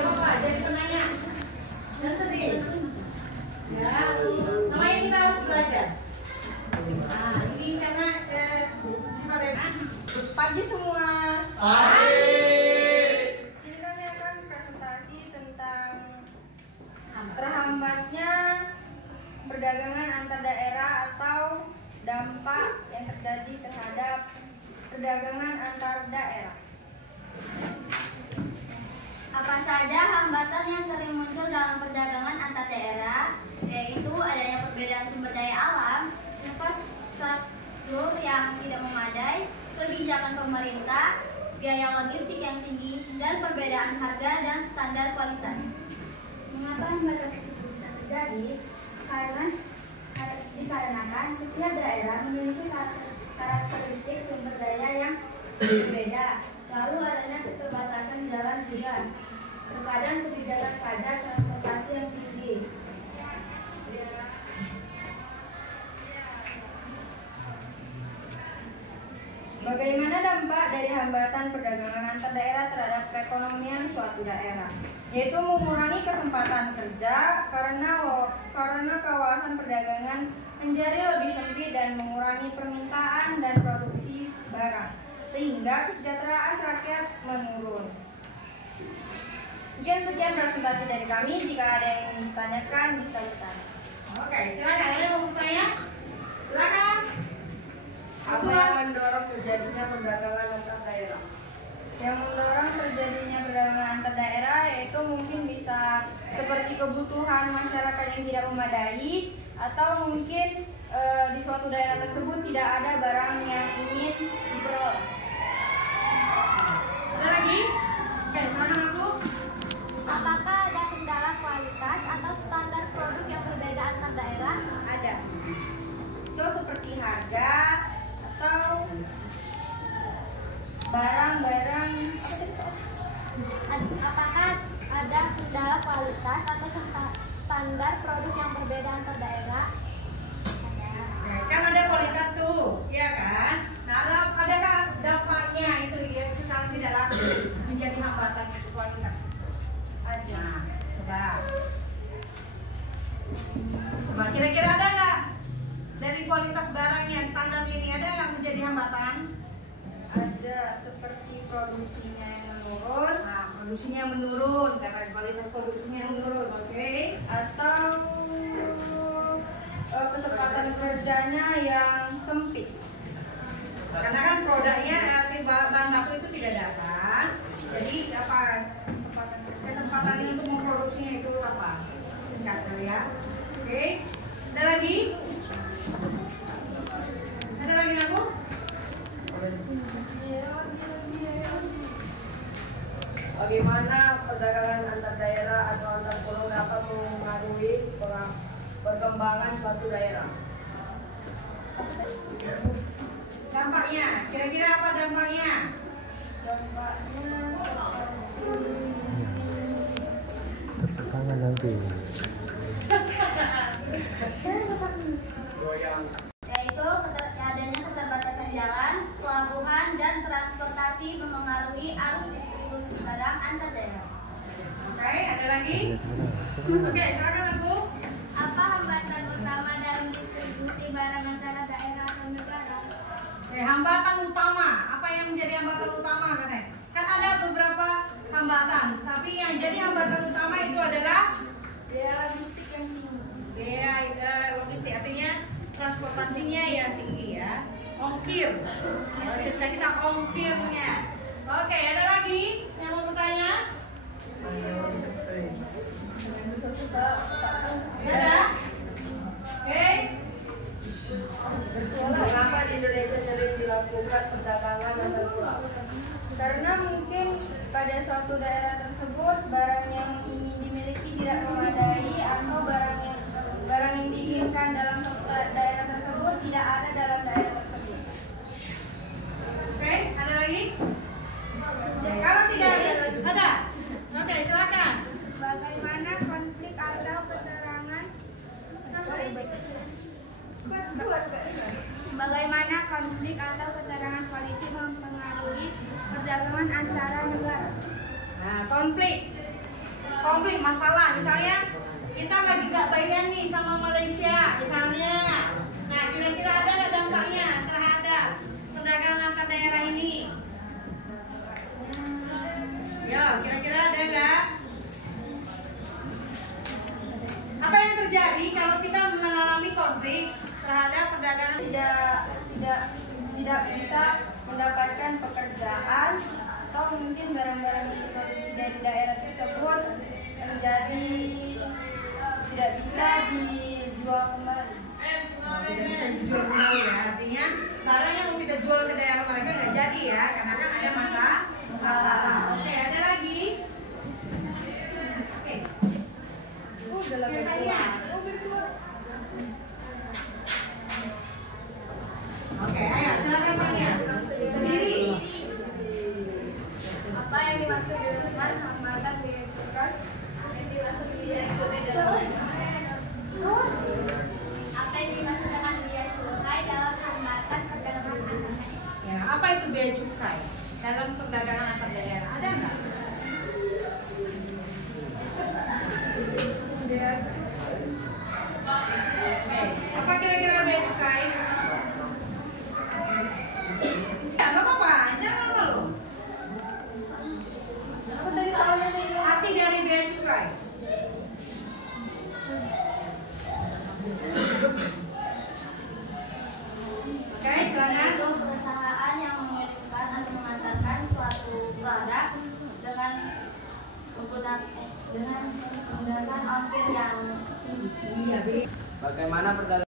Iya Bapak, jadi penanya. Dan sedih. Ya, namanya kita harus belajar. Nah, ini karena pagi semua. Pagi. Ini kami akan presentasi tentang terhambatnya perdagangan antar daerah atau dampak yang terjadi terhadap perdagangan antar daerah. Apa saja hambatan yang sering muncul dalam perdagangan antar daerah, yaitu adanya perbedaan sumber daya alam, infrastruktur yang tidak memadai, kebijakan pemerintah, biaya logistik yang tinggi, dan perbedaan harga dan standar kualitas. Mengapa hambatan tersebut bisa terjadi? Dikarenakan setiap daerah memiliki karakteristik sumber daya yang berbeda, lalu adanya keterbatasan jalan juga, terkadang kebijakan pajak transportasi yang tinggi. Bagaimana dampak dari hambatan perdagangan antar daerah terhadap perekonomian suatu daerah? Yaitu mengurangi kesempatan kerja karena kawasan perdagangan menjadi lebih sempit dan mengurangi permintaan dan produksi barang, sehingga kesejahteraan rakyat menurun. Mungkin sekian presentasi dari kami. Jika ada yang ingin ditanyakan, bisa bertanya. Oke, silakan. Ada yang mau bertanya? Silakan. Apa yang mendorong terjadinya perdagangan antar daerah? Yang mendorong terjadinya perdagangan antar daerah yaitu mungkin bisa seperti kebutuhan masyarakat yang tidak memadai, atau mungkin di suatu daerah tersebut tidak ada barang yang ingin diperoleh. Ada lagi? Oke, silakan aku. Apakah ada kendala kualitas atau standar produk yang berbeda antar daerah? Ada. Itu seperti harga atau barang-barang. Apakah ada kendala kualitas atau standar produk yang berbeda antar daerah? Kan ada kualitas tuh, ya kan? Nah, adakah dampaknya itu ya secara tidak langsung menjadi hambatan itu kualitas? Ada. Coba kira-kira ada nggak dari kualitas barangnya, standarnya ini ada nggak menjadi hambatan? Ada, seperti produksinya yang menurun. Nah, produksinya menurun, karena kualitas produksinya yang menurun, oke? Atau kesempatan kerjanya yang sempit. Karena kan produknya bahan baku itu tidak datang, jadi apa kesempatan untuk memproduksinya itu apa? Singkat ya. Oke. Ada lagi? Ada lagi aku? Bagaimana perdagangan antar daerah atau antar pulau dapat mengaruhi perkembangan suatu daerah? Dampaknya, kira-kira apa dampaknya? Tertangan nanti. Yaitu adanya keterbatasan jalan, pelabuhan, dan transportasi memengaruhi arus distribusi barang antar daerah. Oke, ada lagi? Oke, silakan aku. Apa hambatan utama dalam distribusi barang antara daerah atau negara? Hambatan utama, apa yang menjadi hambatan utama katanya? Kan ada beberapa hambatan, tapi yang jadi hambatan utama itu adalah Biaya logistik yang tinggi. biaya logistik, artinya transportasinya yang tinggi ya. Ongkir, kalau cerita kita ongkirnya. Oke, ada lagi yang mau bertanya? Ada? Oke. Mengapa di Indonesia sering dilakukan perdagangan antar pulau? Karena mungkin pada suatu daerah tersebut barang yang ingin dimiliki tidak memadai, atau barang yang diinginkan dalam daerah tersebut tidak ada dalam daerah tersebut. Oke, ada lagi? Kalau tidak konflik masalah, misalnya kita lagi nggak bayan nih sama Malaysia misalnya. Nah, kira-kira ada nggak dampaknya terhadap perdagangan antar daerah ini? Ya, kira-kira ada nggak? Apa yang terjadi kalau kita mengalami konflik terhadap perdagangan? Tidak bisa mendapatkan pekerjaan, atau mungkin barang-barang yang diproduksi dari daerah tersebut menjadi tidak bisa dijual kembali. Tidak bisa dijual kembali ya, artinya barang yang mau kita jual ke daerah mereka nggak jadi ya, karena kan ada masalah. Oke, ada lagi? Oke. Yang tanya. Oke, ayo silakan tanya. Sendiri. Apa yang dimaksud dengan hambatan biaya cukai? Yang dimaksud biaya cukai dalam apa yang dimaksud dengan biaya cukai dalam hambatan perdagangan antar daerah? Ya, apa itu biaya cukai dalam perdagangan antar daerah? Ada nggak? Oke, apa kira-kira biaya cukai? Ya, nggak apa-apa, jangan malu. Aku tadi soalnya itu Arti dari biaya cukai. Oke, silakan. Itu perusahaan yang mengirimkan atau mengantarkan suatu produk dengan menggunakan ongkir yang tinggi. Iya, Bagaimana perdagangan